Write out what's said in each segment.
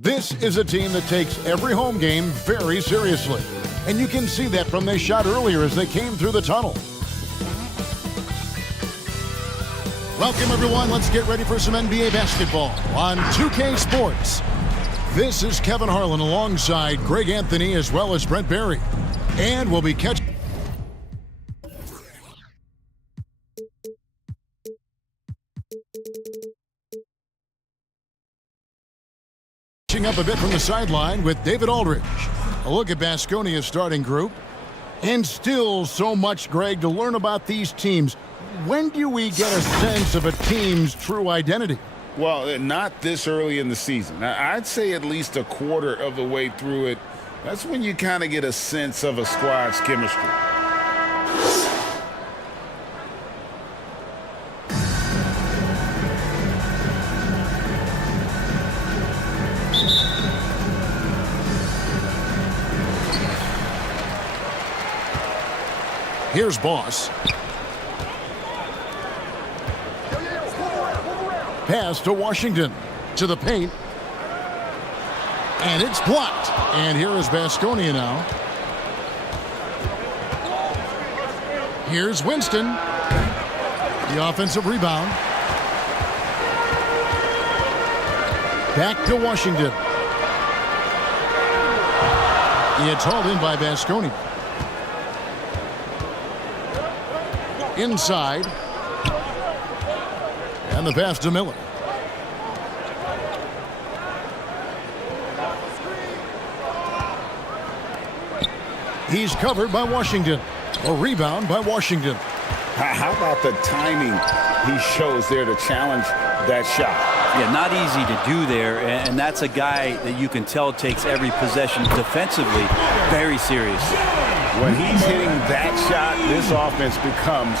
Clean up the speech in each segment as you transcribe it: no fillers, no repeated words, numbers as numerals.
This is a team that takes every home game very seriously. And you can see that from their shot earlier as they came through the tunnel. Welcome, everyone. Let's get ready for some NBA basketball on 2K Sports. This is Kevin Harlan alongside Greg Anthony as well as Brent Barry. And we'll be catching up a bit from the sideline with David Aldridge. A look at Baskonia's starting group. And still so much, Greg, to learn about these teams. When do we get a sense of a team's true identity? Well, not this early in the season. I'd say at least a quarter of the way through it. That's when you kind of get a sense of a squad's chemistry. Here's Boss. Pass to Washington. To the paint. And it's blocked. And here is Baskonia now. Here's Winston. The offensive rebound. Back to Washington. It's hauled in by Baskonia. Inside. And the pass to Miller. He's covered by Washington. A rebound by Washington. How about the timing he shows there to challenge that shot? Yeah, not easy to do there, and that's a guy that you can tell takes every possession defensively very seriously. When he's hitting that shot, this offense becomes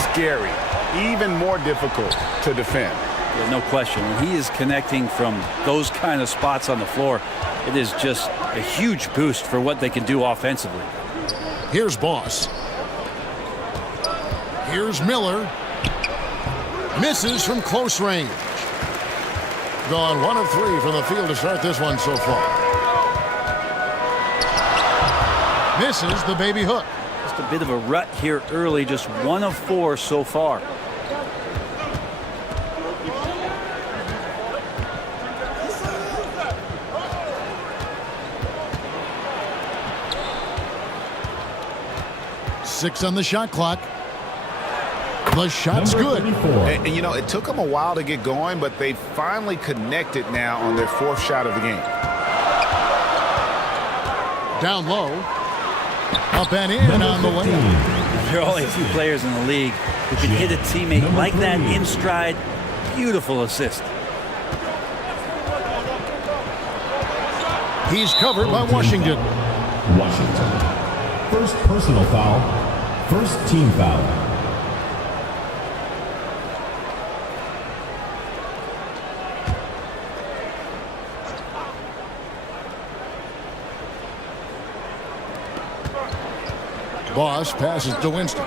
scary, even more difficult to defend. Yeah, no question. When he is connecting from those kind of spots on the floor, it is just a huge boost for what they can do offensively. Here's Boss. Here's Miller. Misses from close range. Gone 1 of 3 from the field to start this one so far. Misses the baby hook. Just a bit of a rut here early, just 1 of 4 so far. Six on the shot clock. The shot's good. And, you know, it took them a while to get going, but they finally connected now on their 4th shot of the game. Down low. Up and in on the layup. There are only a few players in the league who can hit a teammate like that in stride. Beautiful assist. He's covered by Washington. Washington. First personal foul. First team foul. Boss passes to Winston.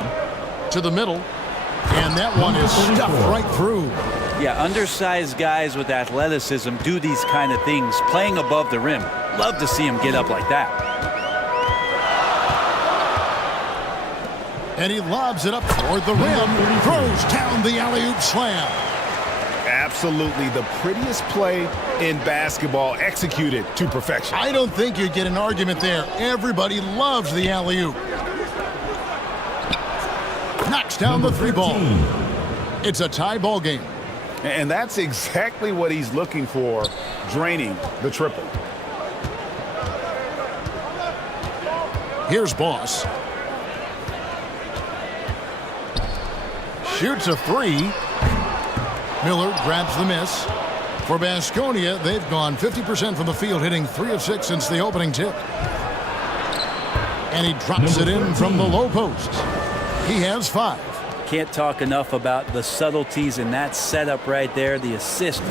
To the middle. And that one is stuffed right through. Yeah, undersized guys with athleticism do these kind of things, playing above the rim. Love to see him get up like that. And he lobs it up toward the rim. Throws down the alley-oop slam. Absolutely the prettiest play in basketball, executed to perfection. I don't think you'd get an argument there. Everybody loves the alley-oop. Knocks down the 3 ball. It's a tie ball game. And that's exactly what he's looking for, draining the triple. Here's Boss. Shoots a 3. Miller grabs the miss. For Baskonia, they've gone 50% from the field, hitting 3 of 6 since the opening tip. And he drops it in from the low post. He has 5. Can't talk enough about the subtleties in that setup right there. The assist,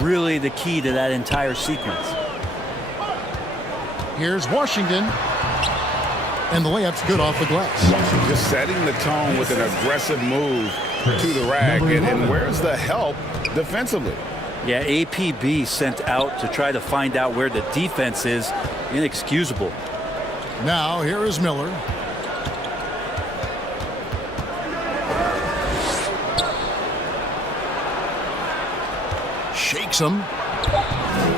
really the key to that entire sequence. Here's Washington. And the layup's good off the glass. Just setting the tone with an aggressive move to the rack. And where's the help defensively? Yeah, APB sent out to try to find out where the defense is. Inexcusable. Now here is Miller. Shakes him.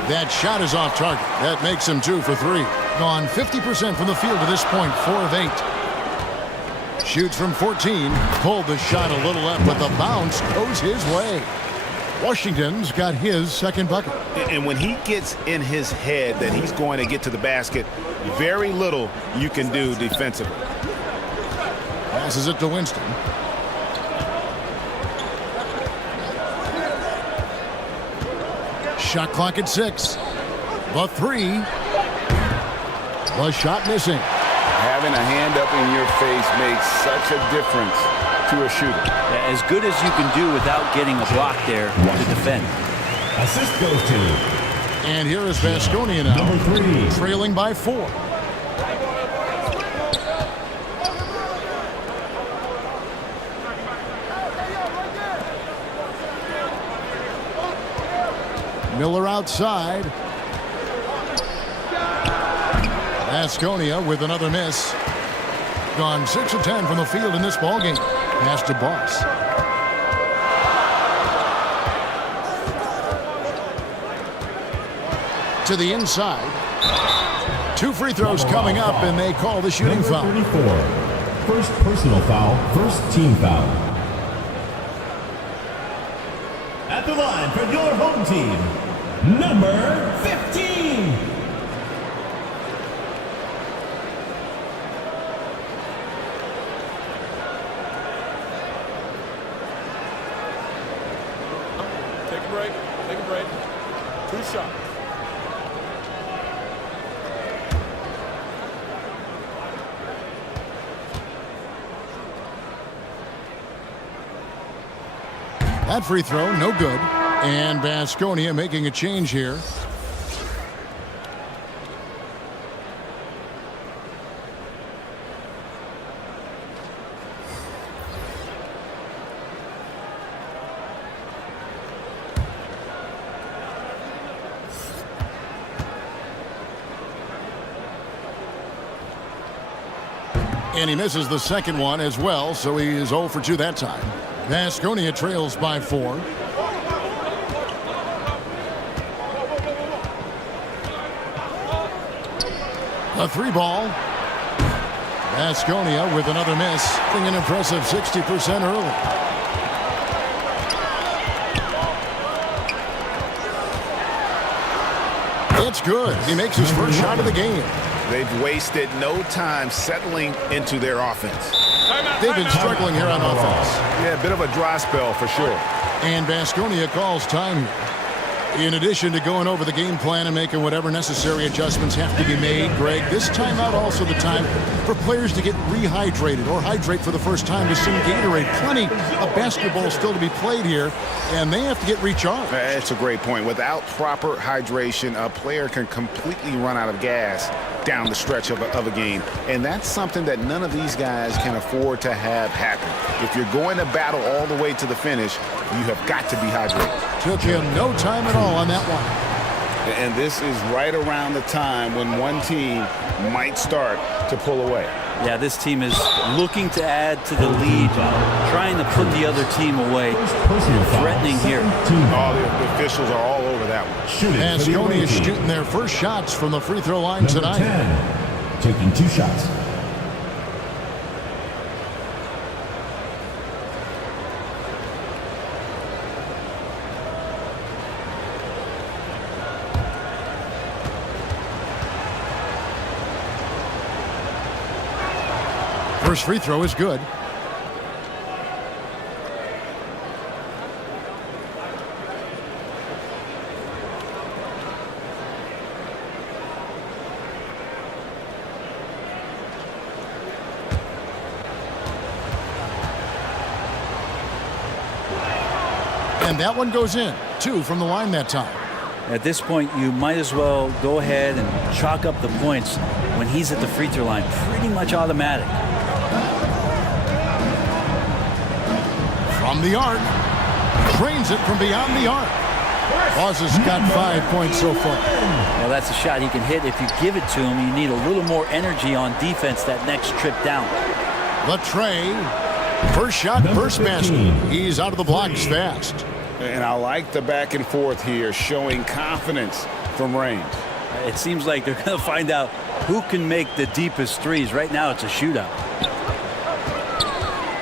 That shot is off target. That makes him 2 for 3. Gone 50% from the field to this point, 4 of 8. Shoots from 14. Pulled the shot a little left, but the bounce goes his way. Washington's got his second bucket. And when he gets in his head that he's going to get to the basket, very little you can do defensively. Passes it to Winston. Shot clock at 6. The 3. The shot missing. Having a hand up in your face makes such a difference to a shooter. Yeah, as good as you can do without getting a block there to defend. Assist goes to. And here is Vasconia now, Number 3. trailing by 4. Miller outside. Vasconia with another miss. Gone 6 of 10 from the field in this ballgame. Pass to Boss. To the inside. 2 free throws coming up, and they call the shooting foul. Number 34. First personal foul, first team foul. At the line for your home team, number 15. Take a break. Take a break. 2 shots. That free throw, no good. And Vasconia making a change here. And he misses the second one as well, so he is 0 for 2 that time. Vasconia trails by 4. A 3 ball. Vasconia with another miss. An impressive 60% early. It's good. He makes his first shot of the game. They've wasted no time settling into their offense. They've been struggling here on offense. Yeah, a bit of a dry spell for sure. And Vasconia calls time here. In addition to going over the game plan and making whatever necessary adjustments have to be made, Greg, this timeout also the time for players to get rehydrated or hydrate for the first time with some Gatorade. Plenty of basketball still to be played here, and they have to get recharged. That's a great point. Without proper hydration, a player can completely run out of gas down the stretch of a game. And that's something that none of these guys can afford to have happen. If you're going to battle all the way to the finish, you have got to be hydrated. Took him no time at all on that one. And this is right around the time when one team might start to pull away. Yeah, this team is looking to add to the lead, trying to put the other team away. Threatening here. All the officials are all over that one. Vasconia is shooting their first shots from the free throw line tonight. 10, taking 2 shots. First free throw is good. And that one goes in. 2 from the line that time. At this point, you might as well go ahead and chalk up the points when he's at the free throw line. Pretty much automatic. From the arc. Drains it from beyond the arc. Boss has got 5 points so far. Well, that's a shot he can hit. If you give it to him, you need a little more energy on defense that next trip down. The tray. First shot, first basket. He's out of the blocks fast. And I like the back and forth here, showing confidence from range. It seems like they're going to find out who can make the deepest threes. Right now, it's a shootout.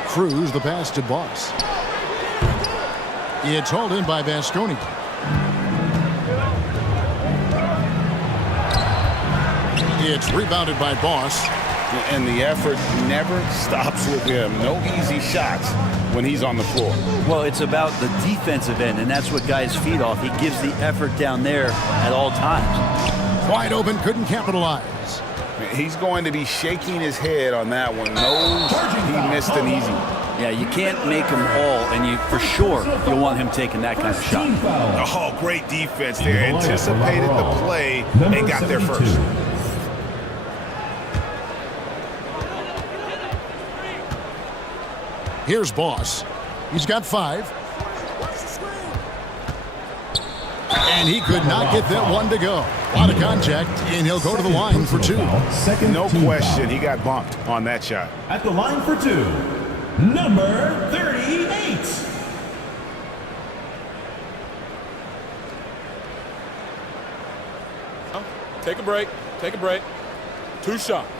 Cruz the pass to Boss. It's hauled in by Vasconi. It's rebounded by Boss. And the effort never stops with him. No easy shots when he's on the floor. Well, it's about the defensive end, and that's what guys feed off. He gives the effort down there at all times. Wide open, couldn't capitalize. He's going to be shaking his head on that one. Knows he missed an easy one. Yeah, you can't make him all, and you for sure you'll want him taking that kind of shot. Oh, great defense there. Anticipated the play and got there first. Here's Boss. He's got 5. And he could not get that one to go. A lot of contact, and he'll go to the line for 2. No question, he got bumped on that shot. At the line for 2, number 38. Take a break. Take a break. 2 shots.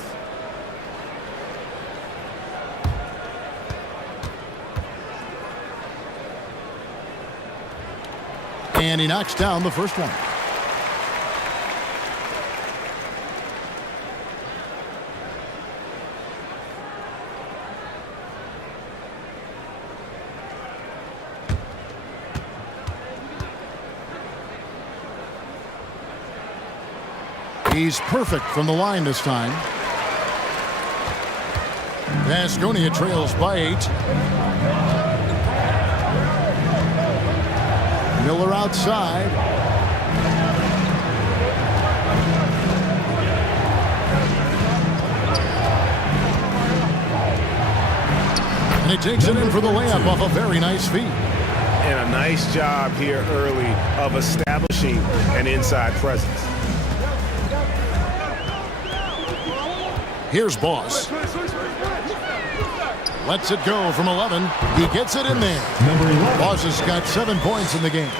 And he knocks down the first one. He's perfect from the line this time. Vasconia trails by 8. Miller outside. And he takes it in for the layup off a very nice feed. And a nice job here early of establishing an inside presence. Here's Boss. Lets it go from 11. He gets it in there. Boss has got 7 points in the game.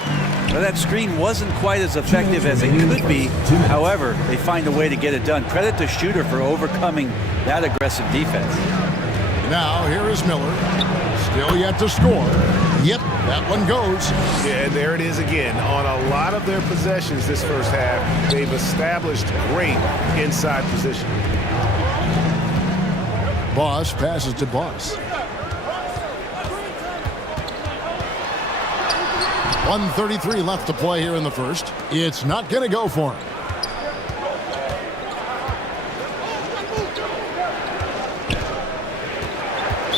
Well, that screen wasn't quite as effective as it could be. However, they find a way to get it done. Credit to Shooter for overcoming that aggressive defense. Now here is Miller. Still yet to score. Yep, that one goes. Yeah, there it is again. On a lot of their possessions this first half, they've established great inside position. Boss passes to Boss. 1:33 left to play here in the first. It's not going to go for him.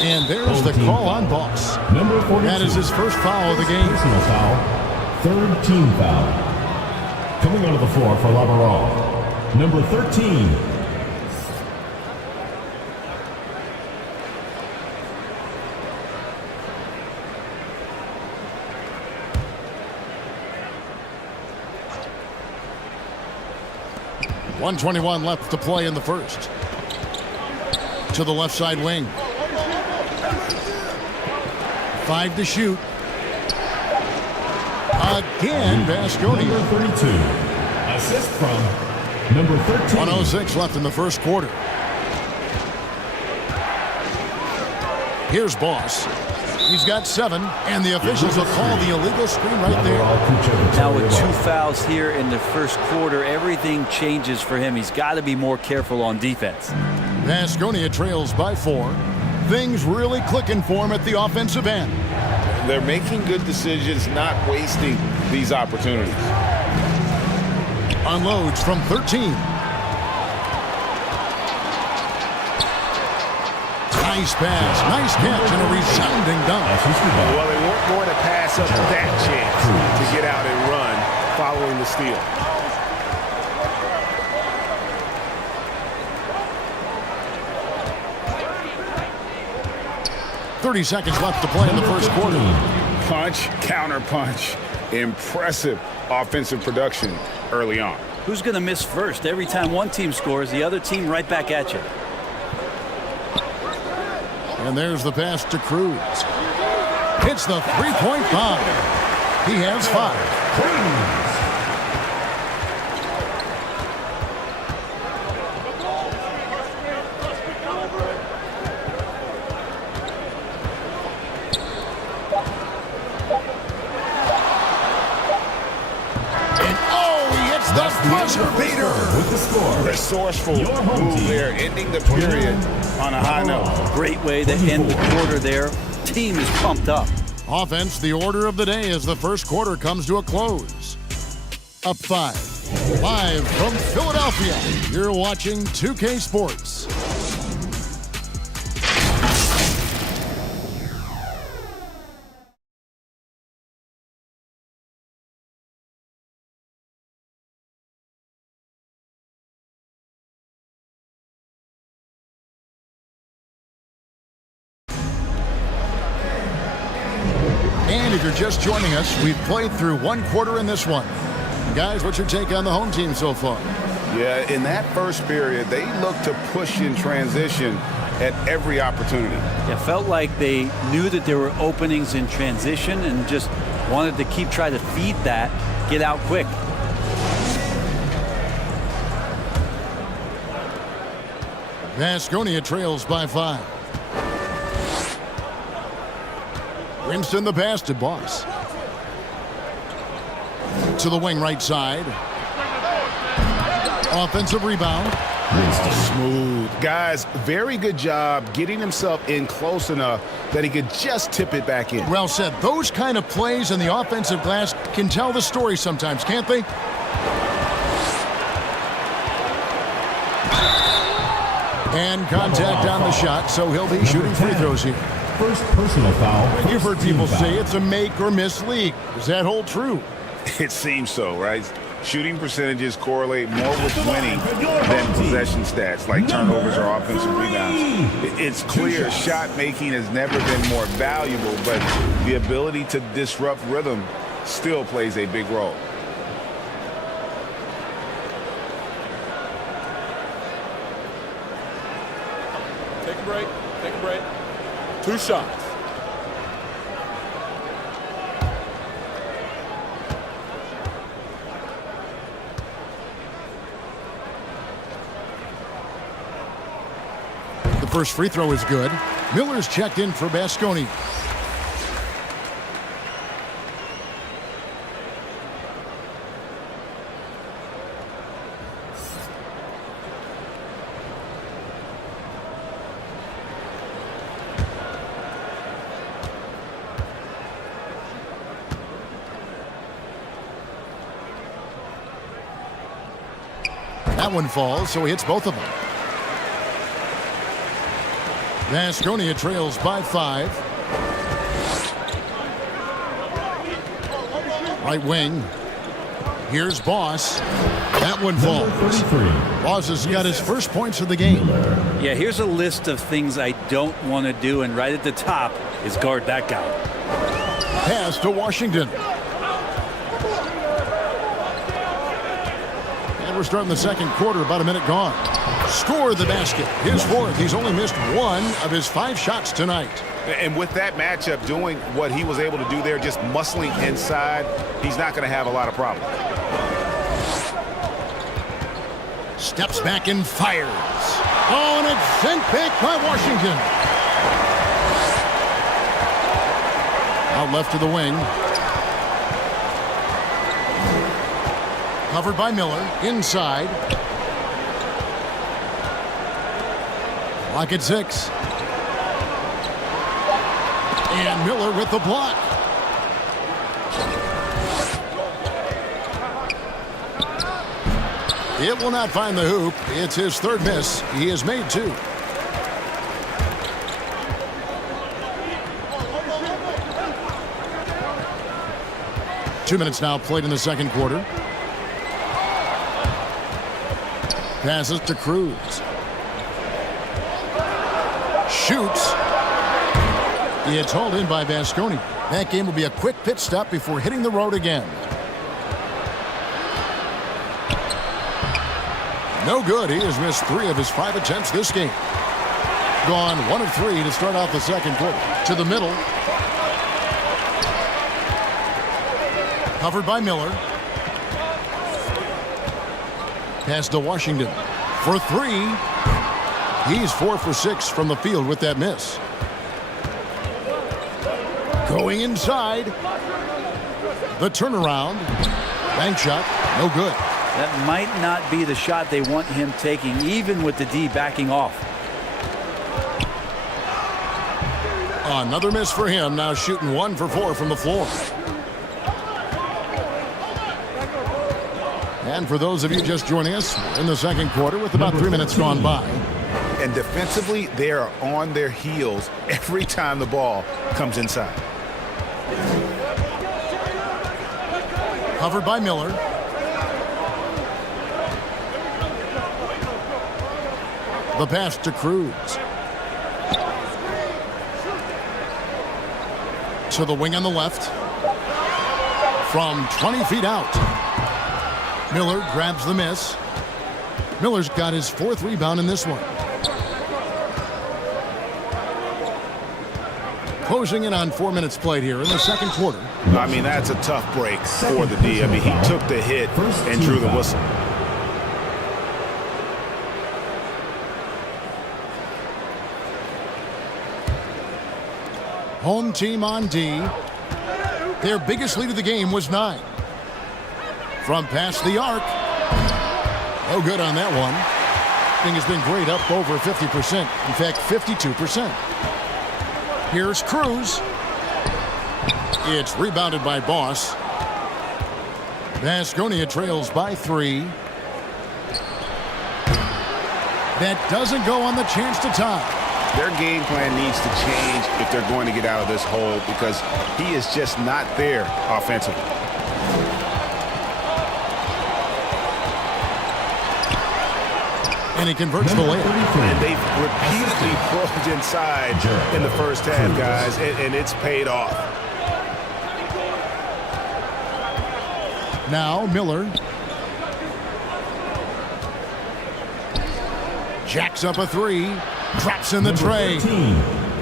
And there's the call on Boss. That is his first foul of the game. Personal foul. 3rd team foul. Coming onto the floor for Lavarol, number 13. .121 left to play in the first. To the left side wing. 5 to shoot. Again, Vasconia. Number 32. Assist from number 13. 1:06 left in the first quarter. Here's Boss. He's got 7, and the officials will call the illegal screen right there. Now with 2 fouls here in the first quarter, everything changes for him. He's got to be more careful on defense. Vasconia trails by 4. Things really clicking for him at the offensive end. They're making good decisions, not wasting these opportunities. Unloads from 13. Nice pass, nice catch, and a resounding dunk. Well, they weren't going to pass up that chance to get out and run following the steal. .30 seconds left to play in the first quarter. Punch, counter punch. Impressive offensive production early on. Who's going to miss first? Every time one team scores, the other team right back at you. And there's the pass to Cruz. Hits the three-point bomb. He has 5. Buzzer beater with the score. Resourceful move there, ending the period on a high note. Great way to end the quarter there. Team is pumped up. Offense, the order of the day as the first quarter comes to a close. Up 5. Live from Philadelphia, you're watching 2K Sports. And if you're just joining us, we've played through one quarter in this one. Guys, what's your take on the home team so far? Yeah, in that first period, they looked to push in transition at every opportunity. It felt like they knew that there were openings in transition and just wanted to keep trying to feed that, get out quick. Vasconia trails by 5. Winston the pass to Boss. To the wing right side. Offensive rebound. Smooth. Guys, very good job getting himself in close enough that he could just tip it back in. Well said. Those kind of plays in the offensive glass can tell the story sometimes, can't they? And contact on the shot, so he'll be shooting free throws here. First personal foul. You've heard people say it's a make or miss league. Does that hold true? It seems so, right? Shooting percentages correlate more with winning than possession stats like turnovers or offensive rebounds. It's clear shot making has never been more valuable, but the ability to disrupt rhythm still plays a big role. Take a break. Take a break. 2 shots. The first free throw is good. Miller's checked in for Vasconia. That one falls, so he hits both of them. Vasconia trails by 5. Right wing. Here's Boss. That one falls. Boss has got his first points of the game. Yeah, here's a list of things I don't want to do, and right at the top is guard that guy. Pass to Washington. And we're starting the second quarter, about a minute gone. Scored the basket. His 4th. He's only missed 1 of his 5 shots tonight. And with that matchup, doing what he was able to do there, just muscling inside, he's not going to have a lot of problems. Steps back and fires. Oh, and it's sent back by Washington. Out left to the wing. Covered by Miller. Inside. Clock at 6. And Miller with the block. It will not find the hoop. It's his 3rd miss. He has made 2. Two minutes now played in the second quarter. Passes to Cruz. Shoots. It's hauled in by Vasconia. That game will be a quick pit stop before hitting the road again. No good. He has missed 3 of his 5 attempts this game. Gone 1 of 3 to start out the second quarter. To the middle. Covered by Miller. Pass to Washington for 3. He's 4 for 6 from the field with that miss. Going inside. The turnaround. Bank shot. No good. That might not be the shot they want him taking, even with the D backing off. Another miss for him. Now shooting 1 for 4 from the floor. And for those of you just joining us, we're in the second quarter with about 3 minutes gone by. And defensively, they are on their heels every time the ball comes inside. Covered by Miller. The pass to Cruz. To the wing on the left. From 20 feet out. Miller grabs the miss. Miller's got his 4th rebound in this one. Closing in on 4 minutes played here in the second quarter. I mean, that's a tough break for the D. I mean, he took the hit and drew the whistle. Home team on D. Their biggest lead of the game was 9. From past the arc. No good on that one. Thing has been great, up over 50%. In fact, 52%. Here's Cruz. It's rebounded by Boss. Vasconia trails by 3. That doesn't go on the chance to tie. Their game plan needs to change if they're going to get out of this hole, because he is just not there offensively. And he converts the layup. And they've repeatedly probed inside in the first half, guys, and it's paid off. Now Miller. Jacks up a 3. Drops in the tray.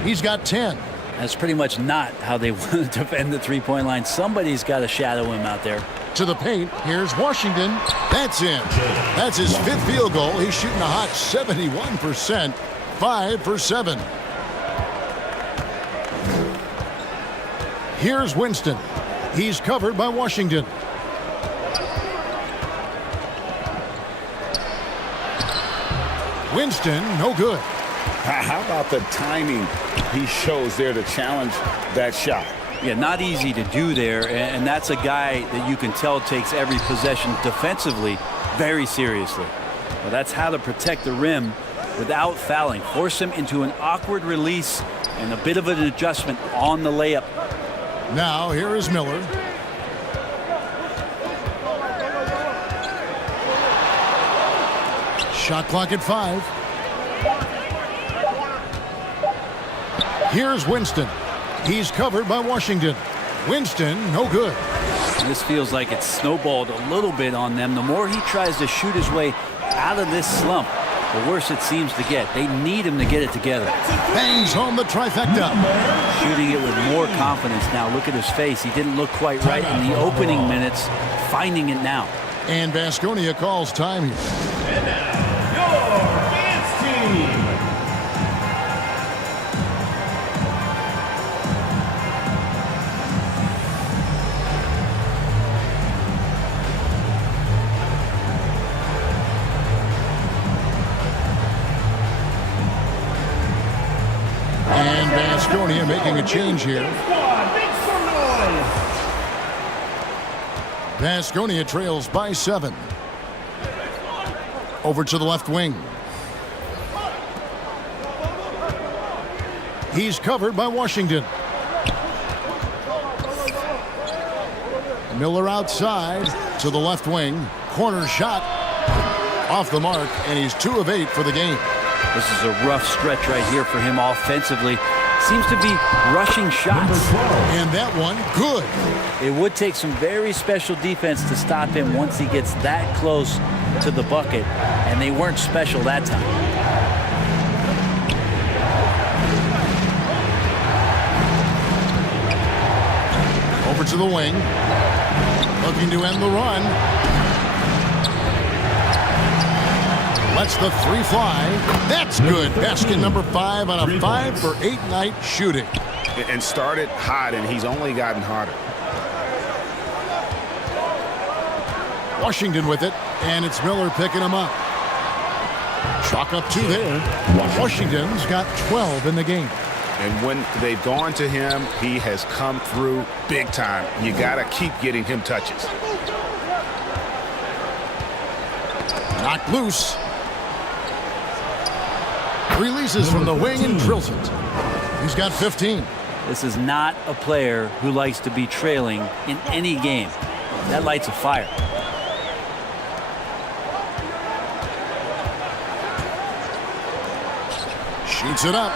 He's got 10. That's pretty much not how they want to defend the three-point line. Somebody's got to shadow him out there. To the paint. Here's Washington. That's in. That's his 5th field goal. He's shooting a hot 71%. 5 for 7. Here's Winston. He's covered by Washington. Winston, no good. How about the timing he shows there to challenge that shot? Yeah, not easy to do there, and that's a guy that you can tell takes every possession defensively very seriously. Well, that's how to protect the rim without fouling. Force him into an awkward release and a bit of an adjustment on the layup. Now here is Miller. Shot clock at 5. Here's Winston. He's covered by Washington. Winston, no good. This feels like it's snowballed a little bit on them. The more he tries to shoot his way out of this slump, the worse it seems to get. They need him to get it together. Bangs home the trifecta. Shooting it with more confidence now. Look at his face. He didn't look quite right in the opening minutes. Finding it now. And Vasconia calls time here. And now, your dance team. And Vasconia making a change here. Vasconia trails by 7. Over to the left wing. He's covered by Washington. Miller outside to the left wing. Corner shot off the mark, and he's 2 of 8 for the game. This is a rough stretch right here for him offensively. seems to be rushing shots. And that one, good. It would take some very special defense to stop him once he gets that close to the bucket, and they weren't special that time. Over to the wing. Looking to end the run. Lets the three fly. That's good. Basket number 5 on a 5 for 8 night shooting. And started hot, and he's only gotten hotter. Washington with it, and it's Miller picking him up. Chalk up 2 there. Washington's got 12 in the game. And when they've gone to him, he has come through big time. You got to keep getting him touches. Knocked loose. Releases from the wing and drills it. He's got 15. This is not a player who likes to be trailing in any game. That lights a fire. Shoots it up.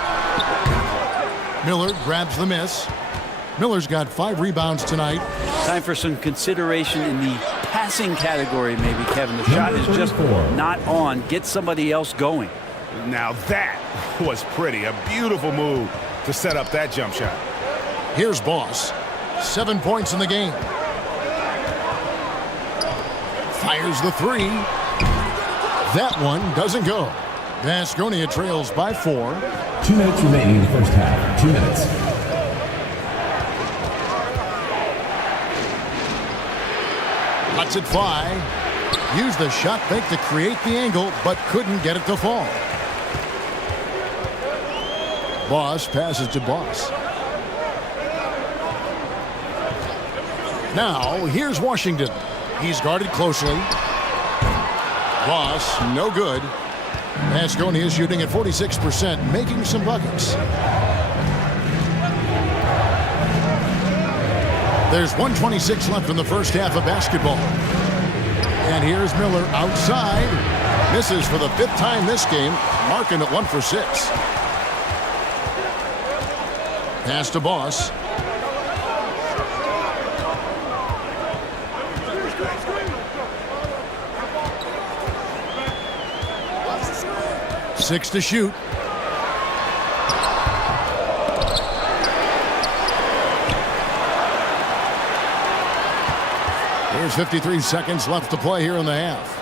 Miller grabs the miss. Miller's got 5 rebounds tonight. Time for some consideration in the passing category, maybe, Kevin. The shot is just not on. Get somebody else going. Now that was pretty. A beautiful move to set up that jump shot. Here's Boss. 7 points in the game. Fires the 3. That one doesn't go. Vasconia trails by 4. 2 minutes remaining in the first half. 2 minutes. Lets it fly. Used the shot fake to create the angle, but couldn't get it to fall. Boss passes to Boss. Now, here's Washington. He's guarded closely. Boss, no good. Vasconia is shooting at 46%, making some buckets. There's 1:26 left in the first half of basketball. And here's Miller outside. Misses for the 5th time this game, marking at 1 for 6. Pass to Boss. Six to shoot. There's 53 seconds left to play here in the half.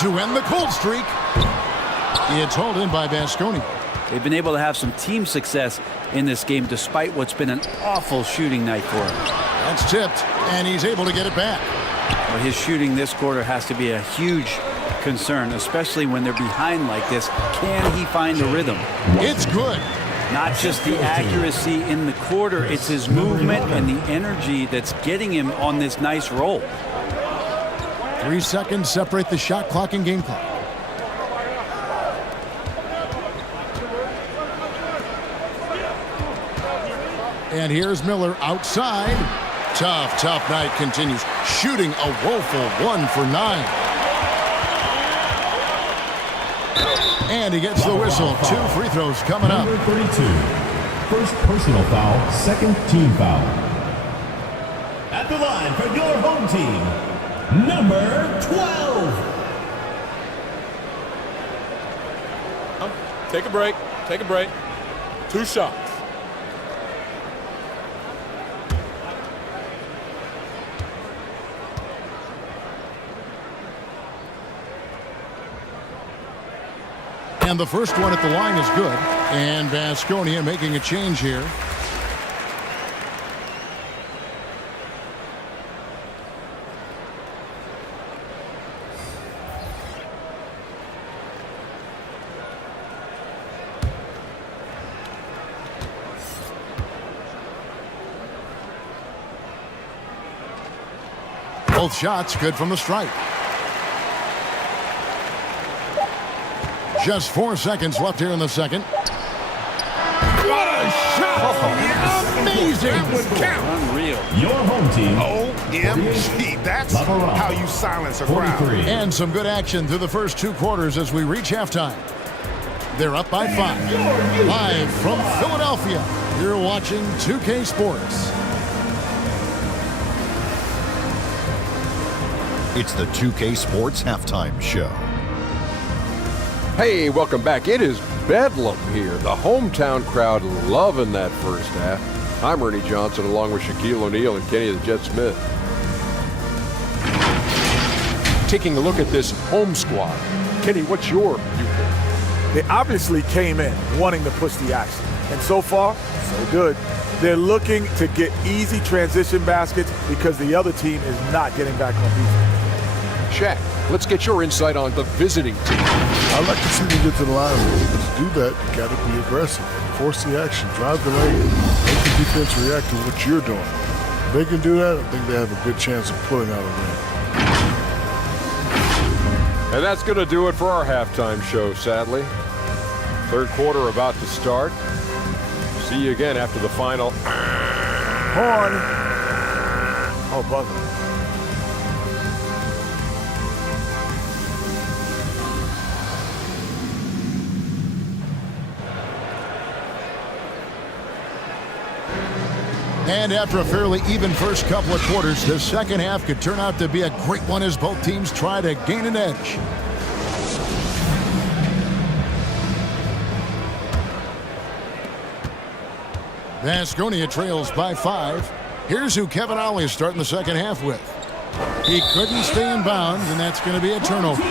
To end the cold streak. It's hauled in by Vasconia. They've been able to have some team success in this game despite what's been an awful shooting night for him. That's tipped, and he's able to get it back. Well, his shooting this quarter has to be a huge concern, especially when they're behind like this. Can he find the rhythm? It's good. Not just the accuracy in the quarter, it's his movement and the energy that's getting him on this nice roll. 3 seconds separate the shot clock and game clock. And here's Miller outside. Tough night continues. Shooting a woeful 1 for 9. And he gets the whistle. 2 free throws coming up. Number 32. First personal foul, second team foul. At the line for your home team, number 12. Take a break. Take a break. 2 shots. And the first one at the line is good. And Vasconia making a change here. Both shots good from the stripe. Just 4 seconds left here in the second. What a shot! Amazing! That would count. Unreal. Your home team, OMG. That's how you silence a crowd. 43. And some good action through the first 2 quarters as we reach halftime. They're up by 5. Live from Philadelphia, you're watching 2K Sports. It's the 2K Sports Halftime Show. Hey, welcome back. It is bedlam here. The hometown crowd loving that first half. I'm Ernie Johnson along with Shaquille O'Neal and Kenny the Jet Smith. Taking a look at this home squad. Kenny, what's your viewpoint? They obviously came in wanting to push the action. And so far, so good. They're looking to get easy transition baskets because the other team is not getting back on defense. Shaq, let's get your insight on the visiting team. I'd like to see them get to the line. But to do that, you got to be aggressive. Force the action, drive the lane, make the defense react to what you're doing. If they can do that, I think they have a good chance of pulling out a win. And that's going to do it for our halftime show, sadly. Third quarter about to start. See you again after the final. Horn. Oh, buzzer. And after a fairly even first couple of quarters, the second half could turn out to be a great one as both teams try to gain an edge. Vasconia trails by 5. Here's who Kevin Ollie is starting the second half with. He couldn't stay in bounds, and that's going to be a turnover.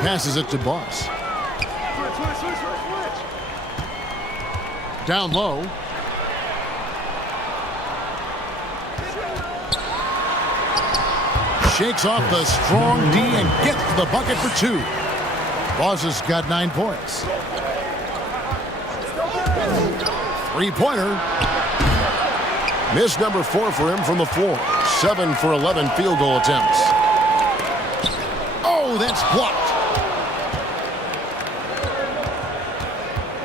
Passes it to Boss. Down low. Shakes off the strong D and gets the bucket for 2. Boss has got 9 points. Three-pointer. Miss number 4 for him from the floor. 7 for 11 field goal attempts. Oh, that's blocked.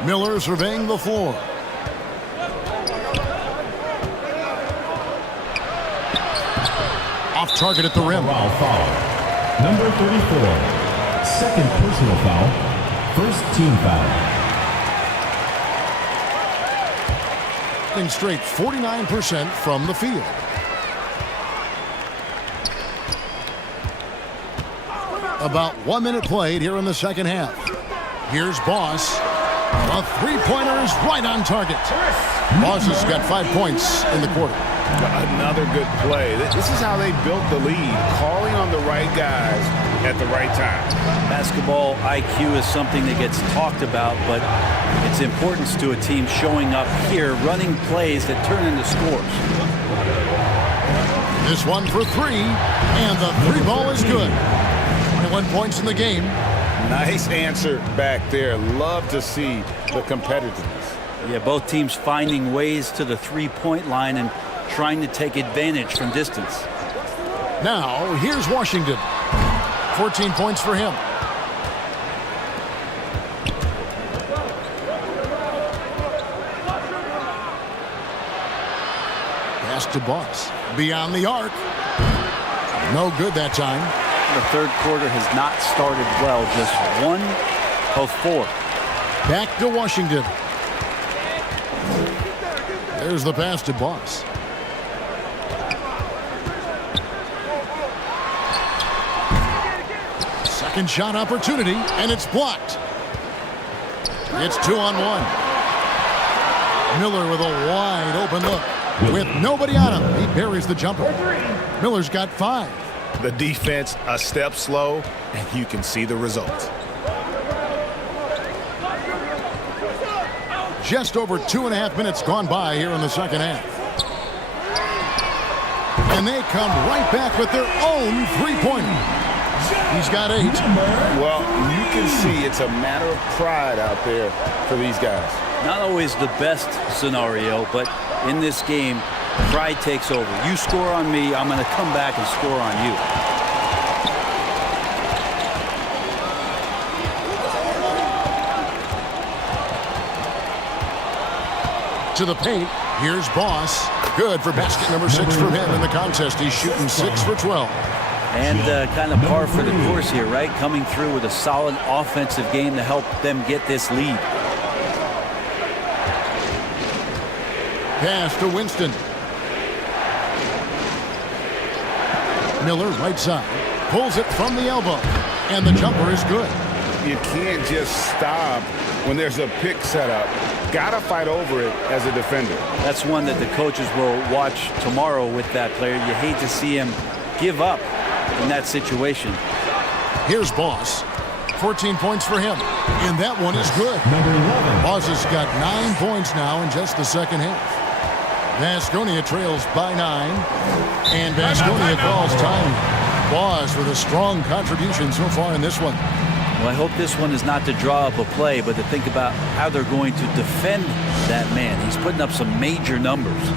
Miller surveying the floor. Off target at the rim. Foul. Number 34. Second personal foul. First team foul. Straight 49% from the field. About 1 minute played here in the second half. Here's Boss. A three-pointer is right on target. Boss has got 5 points in the quarter. Another good play. This is how they built the lead, calling on the right guys at the right time. Basketball IQ is something that gets talked about, but its importance to a team showing up here, running plays that turn into scores. This one for 3, and the 3 ball is good. 21 points in the game. Nice answer back there. Love to see the competitiveness. Yeah, both teams finding ways to the three-point line and trying to take advantage from distance. Now, here's Washington. 14 points for him. Pass to Boss. Beyond the arc. No good that time. The third quarter has not started well. Just 1 of 4. Back to Washington. There's the pass to Boss. Second shot opportunity, and it's blocked. It's 2-on-1. Miller with a wide open look. With nobody on him, he buries the jumper. Miller's got 5. The defense a step slow, and you can see the result. Just over 2.5 minutes gone by here in the second half. And they come right back with their own three-pointer. He's got 8. Well, you can see it's a matter of pride out there for these guys. Not always the best scenario, but in this game, pride takes over. You score on me, I'm going to come back and score on you. to the paint. Here's Boss. Good for basket number 6 from him in the contest. He's shooting 6 for 12. And kind of par for the course here, right? Coming through with a solid offensive game to help them get this lead. Pass to Winston. Miller right side. Pulls it from the elbow. And the jumper is good. You can't just stop when there's a pick set up. Gotta fight over it as a defender. That's one that the coaches will watch tomorrow with that player. You hate to see him give up in that situation. Here's Boss. 14 points for him. And that one is good. Number 11. Boss has got 9 points now in just the second half. Vasconia trails by 9. And Vasconia calls time. Boss with a strong contribution so far in this one. Well, I hope this one is not to draw up a play, but to think about how they're going to defend that man. He's putting up some major numbers.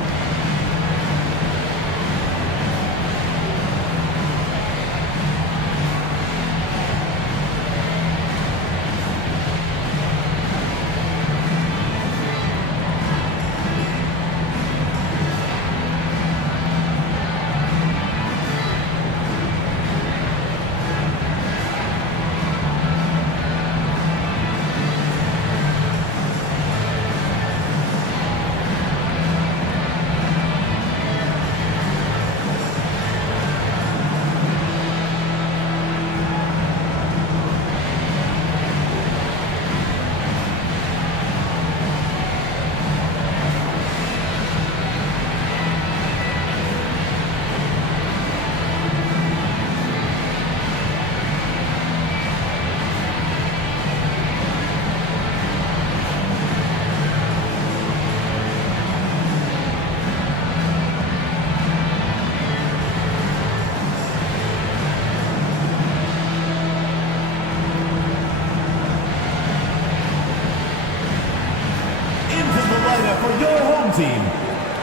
For your home team,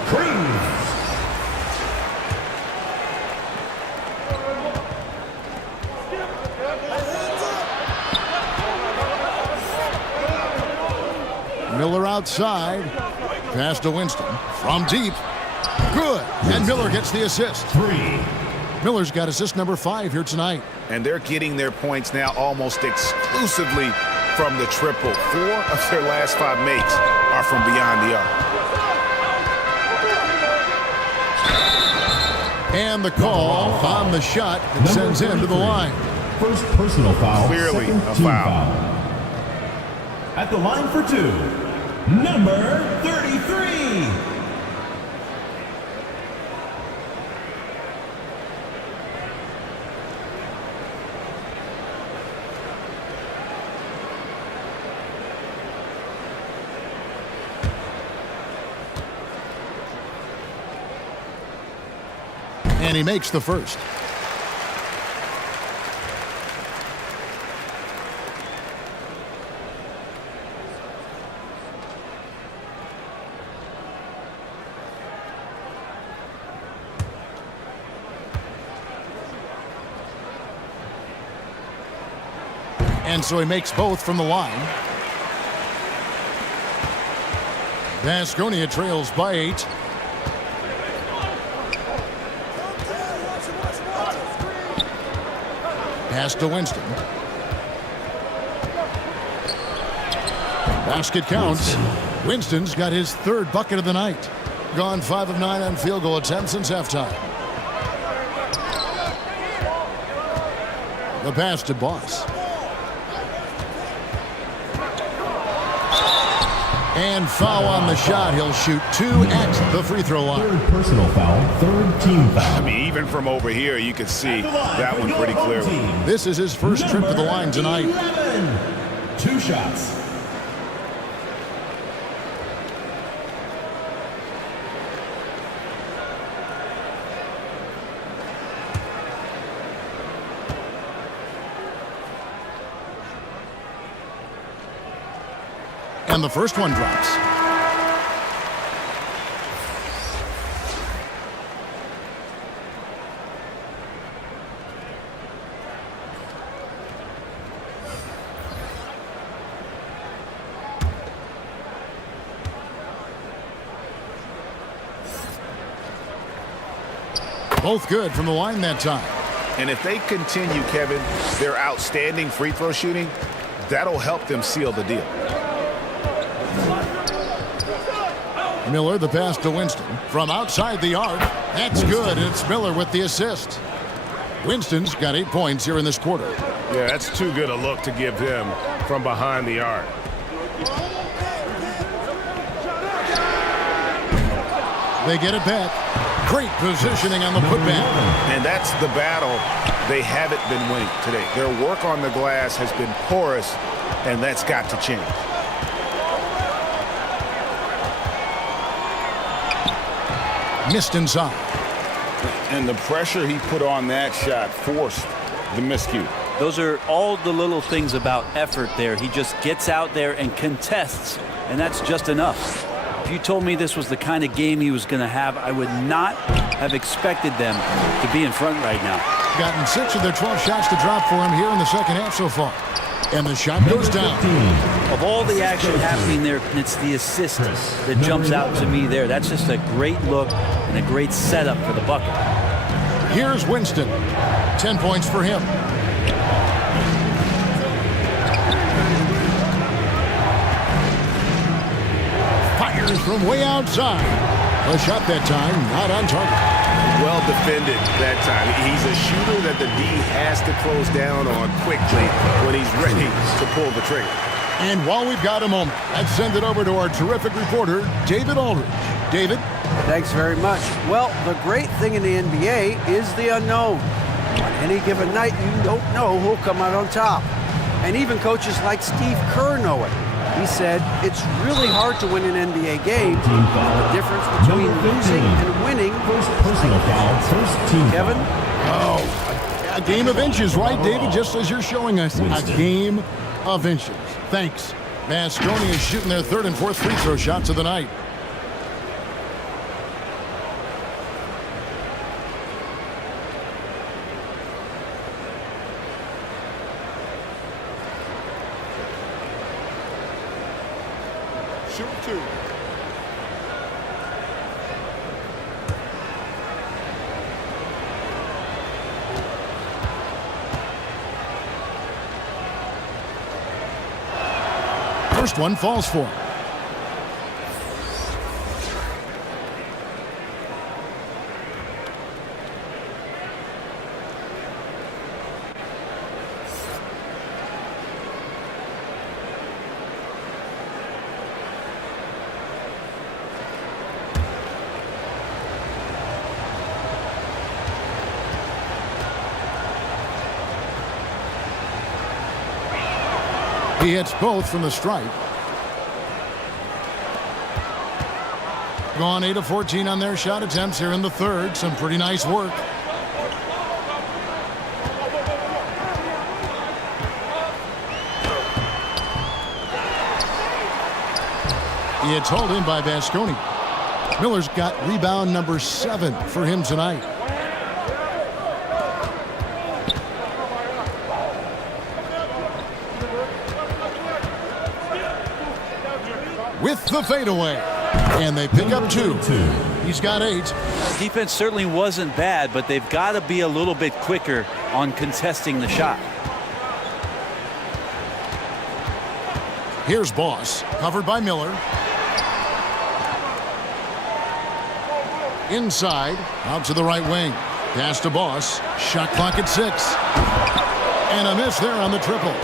Cruz. Miller outside. Pass to Winston. From deep. Good. And Miller gets the assist. 3. Miller's got assist number 5 here tonight. And they're getting their points now almost exclusively from the triple. 4 of their last 5 makes are from beyond the arc. And the call on the shot that sends him to the line. First personal foul. Clearly second a team foul. At the line for 2, number 33. And he makes the first. And so he makes both from the line. Vasconia trails by 8. Pass to Winston. Basket counts. Winston's got his 3rd bucket of the night. Gone 5 of 9 on field goal attempts since halftime. The pass to Boss. And foul on the shot. He'll shoot 2 at the free throw line. 3rd personal foul, 3rd team foul. I mean, even from over here, you can see that one pretty clearly. This is his first trip to the line tonight. 11. 2 shots. And the first one drops. Both good from the line that time. And if they continue, Kevin, their outstanding free throw shooting, that'll help them seal the deal. Miller, the pass to Winston. From outside the arc. That's good. It's Miller with the assist. Winston's got 8 points here in this quarter. Yeah, that's too good a look to give him from behind the arc. They get it back. Great positioning on the putback. And that's the battle they haven't been winning today. Their work on the glass has been porous, and that's got to change. Missed inside. And the pressure he put on that shot forced the miscue. Those are all the little things about effort there. He just gets out there and contests, and that's just enough. If you told me this was the kind of game he was going to have, I would not have expected them to be in front right now. Gotten 6 of their 12 shots to drop for him here in the second half so far. And the shot goes down. Of all the action happening there, it's the assist that jumps out to me there. That's just a great look and a great setup for the bucket. Here's Winston. 10 points for him. Fires from way outside. The shot that time, not on target. Well defended that time. He's a shooter that the D has to close down on quickly when he's ready to pull the trigger. And while we've got a moment, let's send it over to our terrific reporter, David Aldridge. David? Thanks very much. Well, the great thing in the NBA is the unknown. On any given night, you don't know who'll come out on top. And even coaches like Steve Kerr know it. He said it's really hard to win an NBA game. The difference between losing and winning. First personal foul, first team Kevin? Oh, a game of inches, right, David? Just as you're showing us, a game of inches. Thanks. Vasconia is shooting their 3rd and 4th free throw shots of the night. Shoot 2. First one falls for him. He hits both from the stripe. Gone 8 of 14 on their shot attempts here in the 3rd. Some pretty nice work. It's hauled in by Vasconia. Miller's got rebound number 7 for him tonight. With the fadeaway. And they pick up 2. He's got 8. Defense certainly wasn't bad, but they've got to be a little bit quicker on contesting the shot. Here's Boss, covered by Miller. Inside, out to the right wing. Pass to Boss. Shot clock at 6. And a miss there on the triple.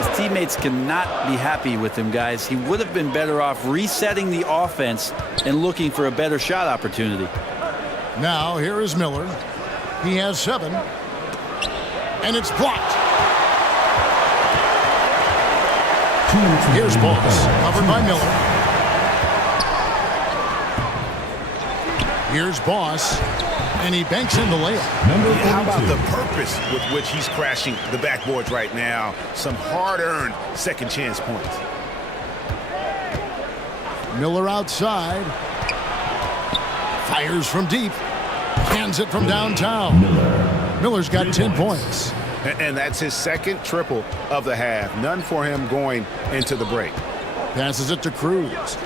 His teammates cannot be happy with him, guys. He would have been better off resetting the offense and looking for a better shot opportunity. Now, here is Miller. He has 7. And it's blocked. Here's Boss, covered by Miller. Here's Boss. And he banks in the layup. How about the purpose with which he's crashing the backboards right now? Some hard-earned second chance points. Miller outside. Fires from deep. Hands it from downtown. Miller's got 10 points. And that's his 2nd triple of the half. None for him going into the break. Passes it to Cruz.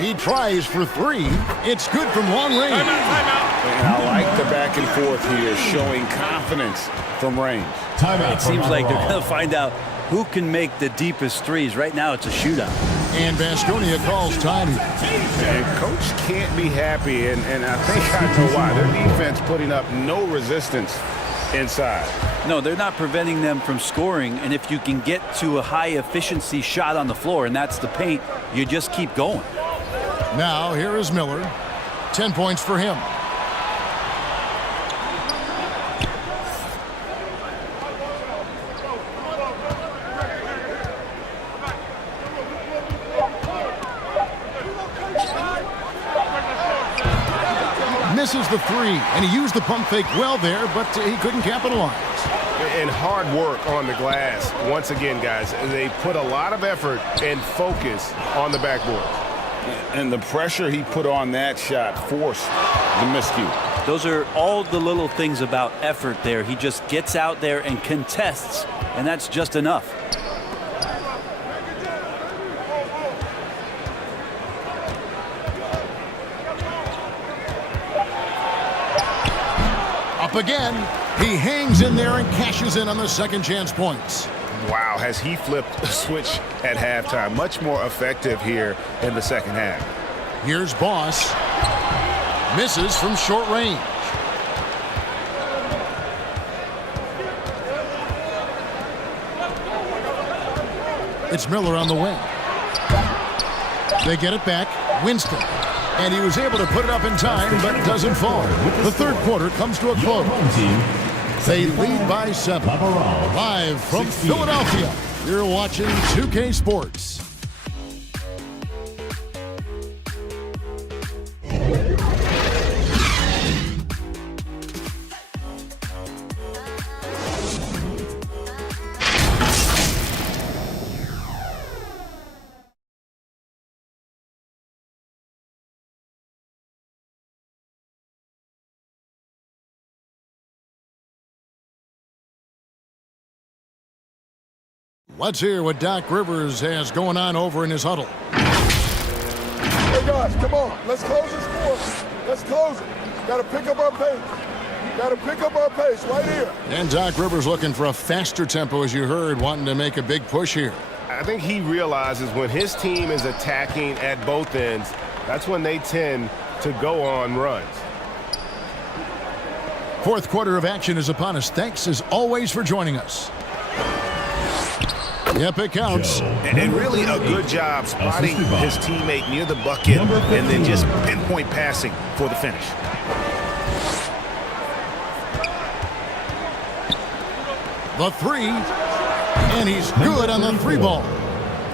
He tries for three. It's good from long range. And I like the back and forth here, showing confidence from range. It seems like they're going to find out who can make the deepest threes. Right now, it's a shootout. And Baskonia calls time. And coach can't be happy, and I think I know why. Their defense putting up no resistance inside. No, they're not preventing them from scoring, and if you can get to a high-efficiency shot on the floor, and that's the paint, you just keep going. Now, here is Miller. 10 points for him. Misses the three, and he used the pump fake well there, but he couldn't capitalize. And hard work on the glass. Once again, guys, they put a lot of effort and focus on the backboard. And the pressure he put on that shot forced the miscue. Those are all the little things about effort there. He just gets out there and contests, and that's just enough. Up again. He hangs in there and cashes in on the second chance points. Wow, has he flipped a switch at halftime. Much more effective here in the second half. Here's Boss. Misses from short range. It's Miller on the wing. They get it back. Winston. And he was able to put it up in time, but it doesn't fall. The third quarter comes to a close. They lead by 7. Live from Philadelphia, you're watching 2K Sports. Let's hear what Doc Rivers has going on over in his huddle. Hey guys, come on. Let's close this score. Let's close it. Got to pick up our pace. Got to pick up our pace right here. And Doc Rivers looking for a faster tempo, as you heard, wanting to make a big push here. I think he realizes when his team is attacking at both ends, that's when they tend to go on runs. Fourth quarter of action is upon us. Thanks, as always, for joining us. Yep, it counts. And really a good job spotting his teammate near the bucket and then just pinpoint passing for the finish. The three, and he's good on the three ball.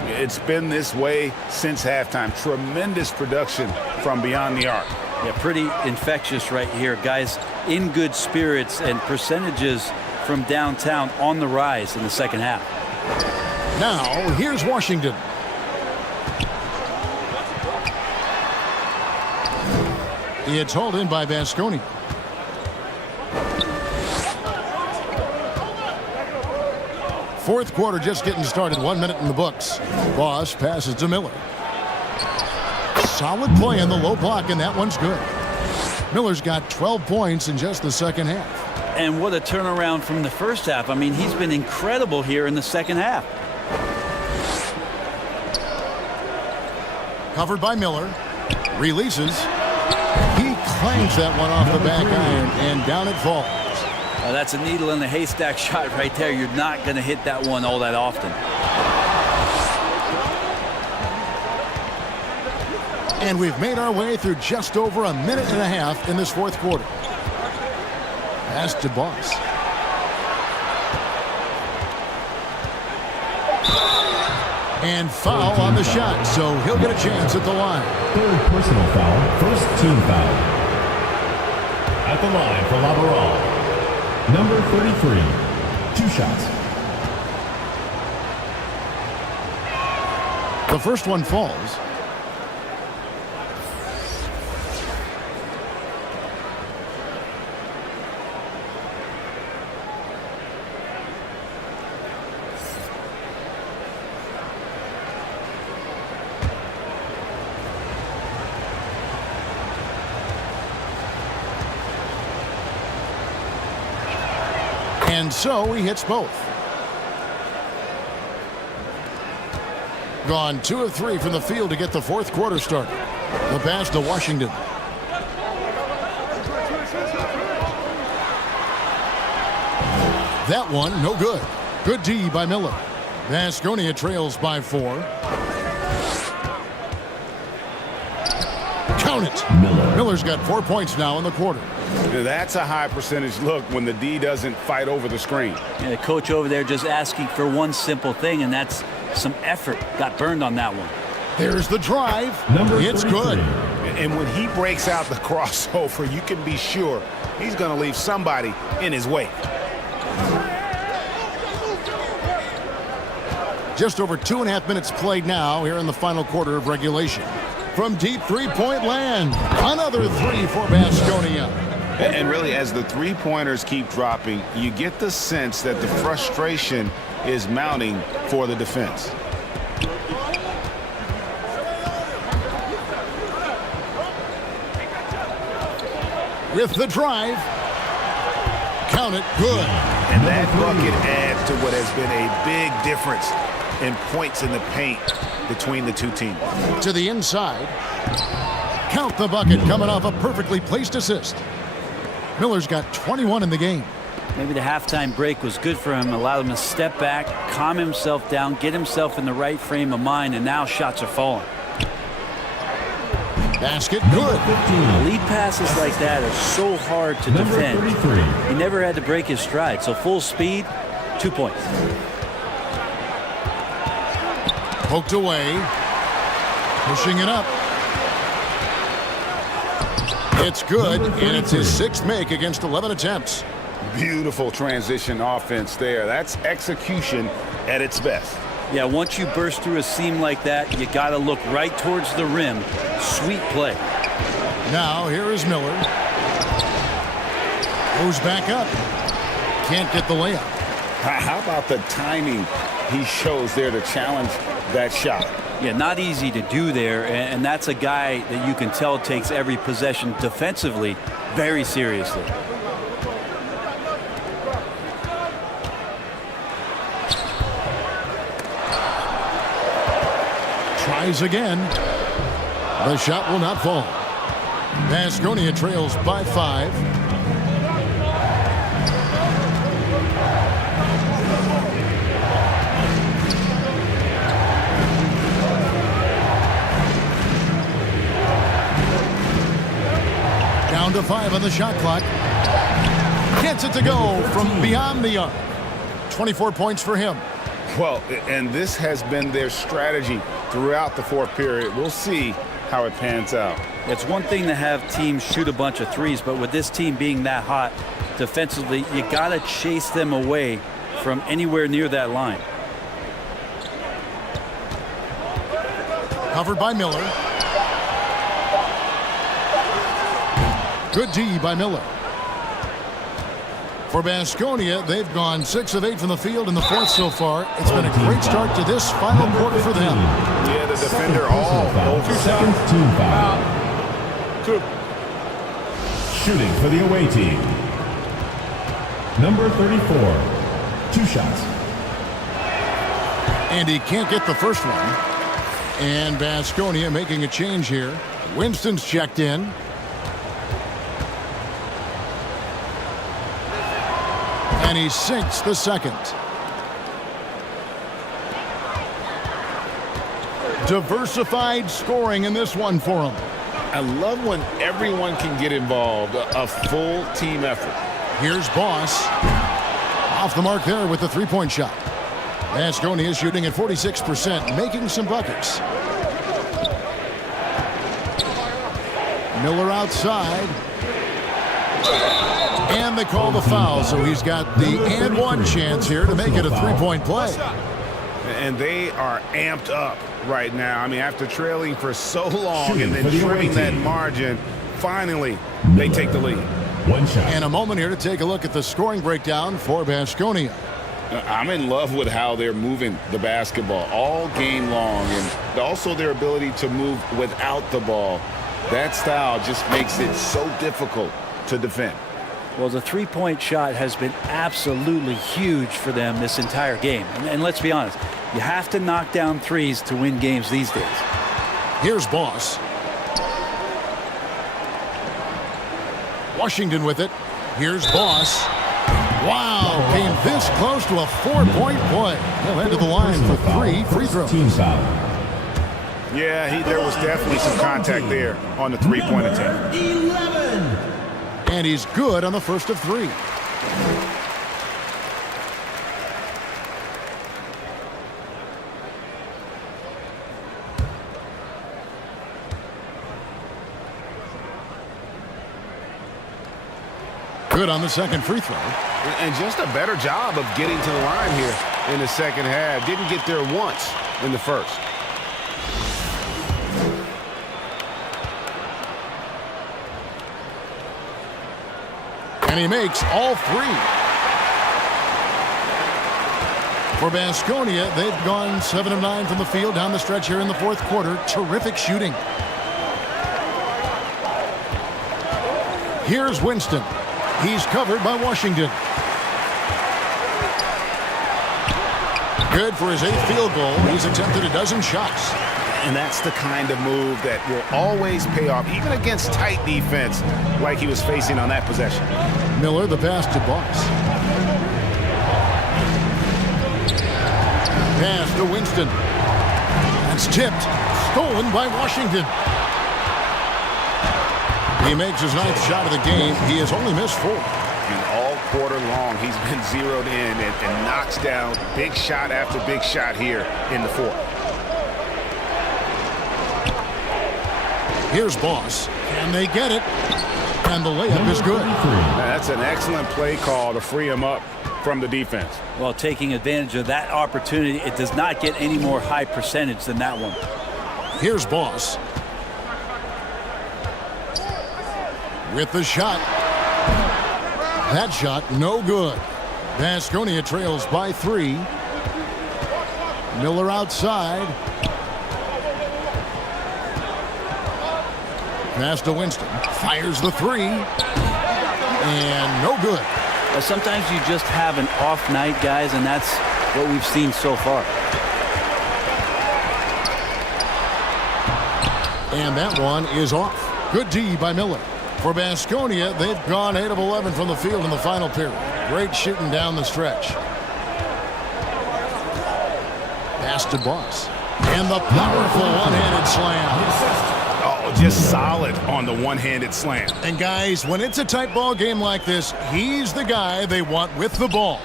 It's been this way since halftime. Tremendous production from beyond the arc. Yeah, pretty infectious right here. Guys in good spirits, and percentages from downtown on the rise in the second half. Now, here's Washington. It's hauled in by Baskonia. Fourth quarter just getting started. 1 minute in the books. Boss passes to Miller. Solid play on the low block, and that one's good. Miller's got 12 points in just the second half. And what a turnaround from the first half. I mean, he's been incredible here in the second half. Covered by Miller. Releases. He clangs that one off the back iron, and down it falls. That's a needle in a haystack shot right there. You're not going to hit that one all that often. And we've made our way through just over a minute and a half in this fourth quarter. Pass to Boss. And foul on the shot, so he'll get a chance at the line. Third personal foul, first team foul. At the line for Labaral, number 33, 2 shots. The first one falls. And so he hits both. Gone 2 of 3 from the field to get the fourth quarter started. The pass to Washington. That one, no good. Good D by Miller. Vasconia trails by 4. Count it. Miller's got 4 points now in the quarter. That's a high percentage look when the D doesn't fight over the screen. Yeah, the coach over there just asking for one simple thing, and that's some effort. Got burned on that one. There's the drive. It's good. And when he breaks out the crossover, you can be sure he's going to leave somebody in his wake. Just over 2.5 minutes played now here in the final quarter of regulation. From deep three-point land, another 3 for Vasconia. And really, as the three-pointers keep dropping, you get the sense that the frustration is mounting for the defense. With the drive. Count it, good. And that bucket adds to what has been a big difference in points in the paint between the two teams. To the inside. Count the bucket coming off a perfectly placed assist. Miller's got 21 in the game. Maybe the halftime break was good for him, allowed him to step back, calm himself down, get himself in the right frame of mind, and now shots are falling. Basket, good. Lead passes like that are so hard to defend. He never had to break his stride, so full speed, 2 points. Poked away. Pushing it up. It's good, and it's his 6th make against 11 attempts. Beautiful transition offense there. That's execution at its best. Yeah, once you burst through a seam like that, you got to look right towards the rim. Sweet play. Now, here is Miller. Goes back up. Can't get the layup. How about the timing he shows there to challenge that shot? Yeah, not easy to do there, and that's a guy that you can tell takes every possession defensively very seriously. Tries again. The shot will not fall. Vasconia trails by 5. Down to 5 on the shot clock. Gets it to go from beyond the arc. 24 points for him. Well, and this has been their strategy throughout the fourth period. We'll see how it pans out. It's one thing to have teams shoot a bunch of threes, but with this team being that hot defensively, you got to chase them away from anywhere near that line. Covered by Miller. Good D by Miller. For Vasconia, they've gone 6 of 8 from the field in the fourth so far. It's been a great start to this final quarter for them. Yeah, the defender all over. Second team foul. 2. Shooting for the away team. Number 34. 2 shots. And he can't get the first one. And Vasconia making a change here. Winston's checked in. And he sinks the second. Diversified scoring in this one for him. I love when everyone can get involved, a full team effort. Here's Boss. Off the mark there with the three-point shot. Vasconia is shooting at 46%, making some buckets. Miller outside. And they call the foul, so he's got the and one chance here to make it a three-point play. And they are amped up right now. I mean, after trailing for so long and then trimming that margin, finally they take the lead. One shot. And a moment here to take a look at the scoring breakdown for Vasconia. I'm in love with how they're moving the basketball all game long, and also their ability to move without the ball. That style just makes it so difficult to defend. Well, the three-point shot has been absolutely huge for them this entire game. And let's be honest, you have to knock down threes to win games these days. Here's Boss. Washington with it. Here's Boss. Wow, came this close to a 4-point play. He'll head to the line for 3 free throws. Team foul. Yeah, there was definitely some contact there on the three-point attempt. 11. And he's good on the first of 3. Good on the second free throw. And just a better job of getting to the line here in the second half. Didn't get there once in the first. And he makes all 3. For Baskonia, they've gone 7 of 9 from the field down the stretch here in the fourth quarter. Terrific shooting. Here's Winston. He's covered by Washington. Good for his 8th field goal. He's attempted a dozen shots. And that's the kind of move that will always pay off, even against tight defense like he was facing on that possession. Miller, the pass to Boss. Pass to Winston. That's tipped. Stolen by Washington. He makes his 9th shot of the game. He has only missed 4. And all quarter long, he's been zeroed in and knocks down big shot after big shot here in the fourth. Here's Boss. Can they get it? And the layup is good. That's an excellent play call to free him up from the defense. Well, taking advantage of that opportunity, it does not get any more high percentage than that one. Here's Boss. With the shot. That shot, no good. Baskonia trails by 3. Miller outside. Pass to Winston. Fires the 3. And no good. Sometimes you just have an off night, guys, and that's what we've seen so far. And that one is off. Good D by Miller. For Baskonia, they've gone 8 of 11 from the field in the final period. Great shooting down the stretch. Pass to Boss. And the powerful one-handed slam. Oh, just solid on the one-handed slam. And guys, when it's a tight ball game like this, he's the guy they want with the ball.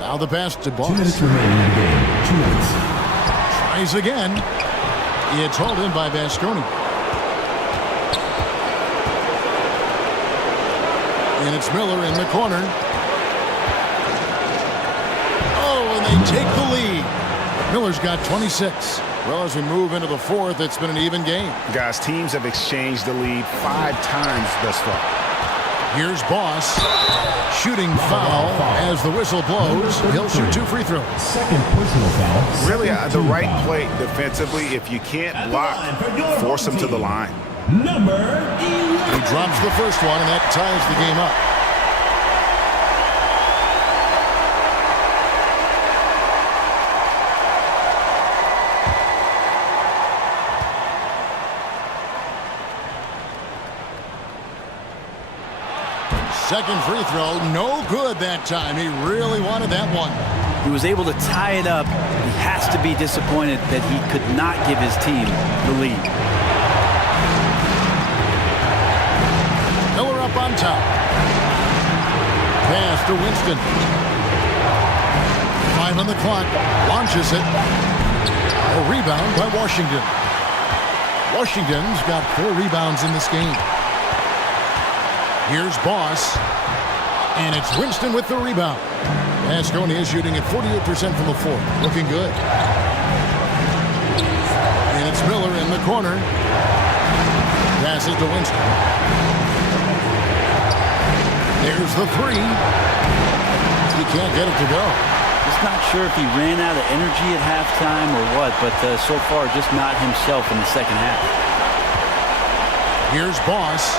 Now the pass to Boss. 2 minutes remaining in the game. 2 minutes. Tries again. It's hauled in by Baskonia. And it's Miller in the corner. Oh, and they take the lead. Miller's got 26. Well, as we move into the fourth, it's been an even game. Guys, teams have exchanged the lead 5 times thus far. Here's Boss. Shooting foul as the whistle blows. He'll shoot 2 free throws. Second personal foul. Really, the right play defensively. If you can't block, force him to the line. Number 11. He drops the first one, and that ties the game up. Second free throw, no good that time. He really wanted that one. He was able to tie it up. He has to be disappointed that he could not give his team the lead. Miller up on top. Pass to Winston. 5 on the clock. Launches it. A rebound by Washington. Washington's got 4 rebounds in this game. Here's Boss. And it's Winston with the rebound. Baskonia is shooting at 48% from the floor. Looking good. And it's Miller in the corner. Passes to Winston. There's the 3. He can't get it to go. Just not sure if he ran out of energy at halftime or what, but so far just not himself in the second half. Here's Boss.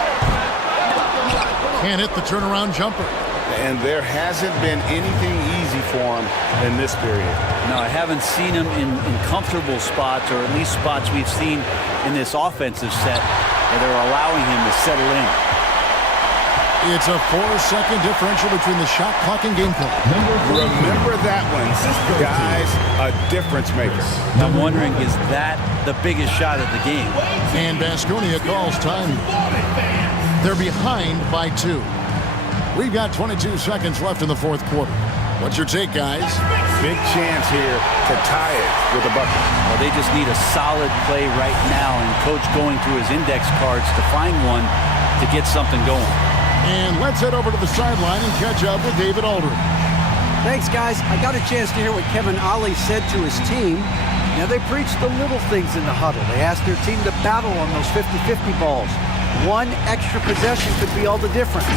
Can't hit the turnaround jumper. And there hasn't been anything easy for him in this period. No, I haven't seen him in comfortable spots, or at least spots we've seen in this offensive set where they're allowing him to settle in. It's a 4-second differential between the shot clock and game clock. Remember that one, guys, a difference maker. I'm wondering, is that the biggest shot of the game? And Baskonia calls time. They're behind by 2. We've got 22 seconds left in the fourth quarter. What's your take, guys? Big chance here to tie it with a bucket. Well, they just need a solid play right now, and Coach going through his index cards to find one to get something going. And let's head over to the sideline and catch up with David Aldridge. Thanks, guys. I got a chance to hear what Kevin Ollie said to his team. Now, they preached the little things in the huddle. They asked their team to battle on those 50-50 balls. One extra possession could be all the difference.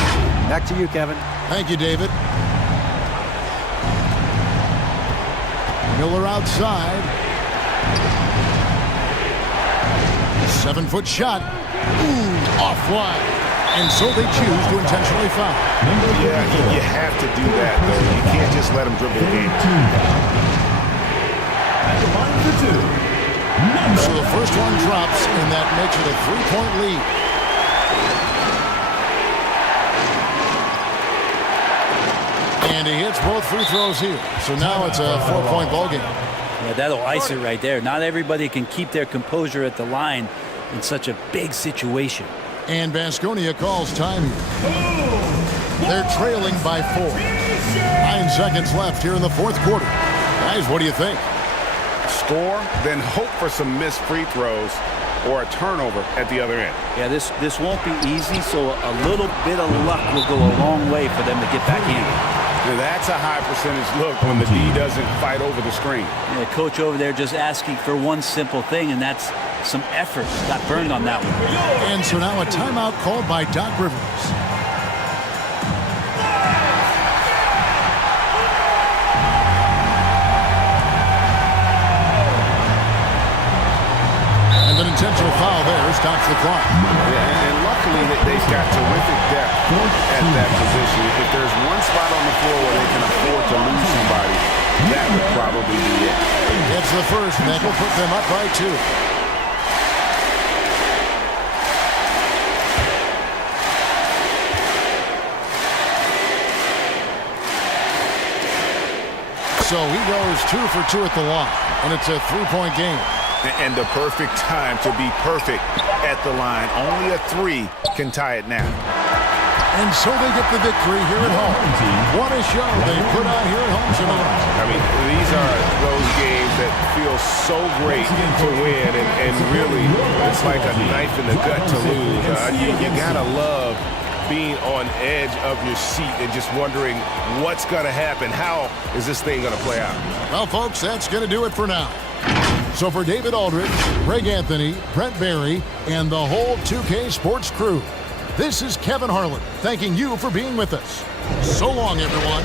Back to you, Kevin. Thank you, David. Miller outside. 7-foot shot. Ooh, offline. And so they choose to intentionally foul. Yeah, you have to do that, though. You can't just let him dribble the game. So the first one drops, and that makes it a 3-point lead. And he hits both free throws here. So now it's a 4-point ball game. Yeah, that'll ice it right there. Not everybody can keep their composure at the line in such a big situation. And Baskonia calls time here. They're trailing by 4. 9 seconds left here in the fourth quarter. Guys, what do you think? Score, then hope for some missed free throws or a turnover at the other end. Yeah, this won't be easy, so a little bit of luck will go a long way for them to get back in. Now that's a high percentage look when the D doesn't fight over the screen. Yeah, coach over there just asking for one simple thing, and that's some effort. Got burned on that one. And so now a timeout called by Doc Rivers. And an intentional foul there stops the clock. Yeah, and luckily they've got terrific depth at that position. If there's one spot on the floor where they can afford to lose somebody, that would probably be it. Gets the first, and that will put them up by 2. So he goes 2 for 2 at the line, and it's a 3-point game. And the perfect time to be perfect at the line. Only a 3 can tie it now. And so they get the victory here at home. What a show they put on here at home tonight. I mean, these are those games that feel so great to win, and really, it's like a knife in the gut to lose. You gotta love being on edge of your seat and just wondering what's gonna happen. How is this thing gonna play out? Well, folks, that's going to do it for now. So for David Aldridge, Greg Anthony, Brent Barry, and the whole 2K Sports crew, this is Kevin Harlan thanking you for being with us. So long, everyone.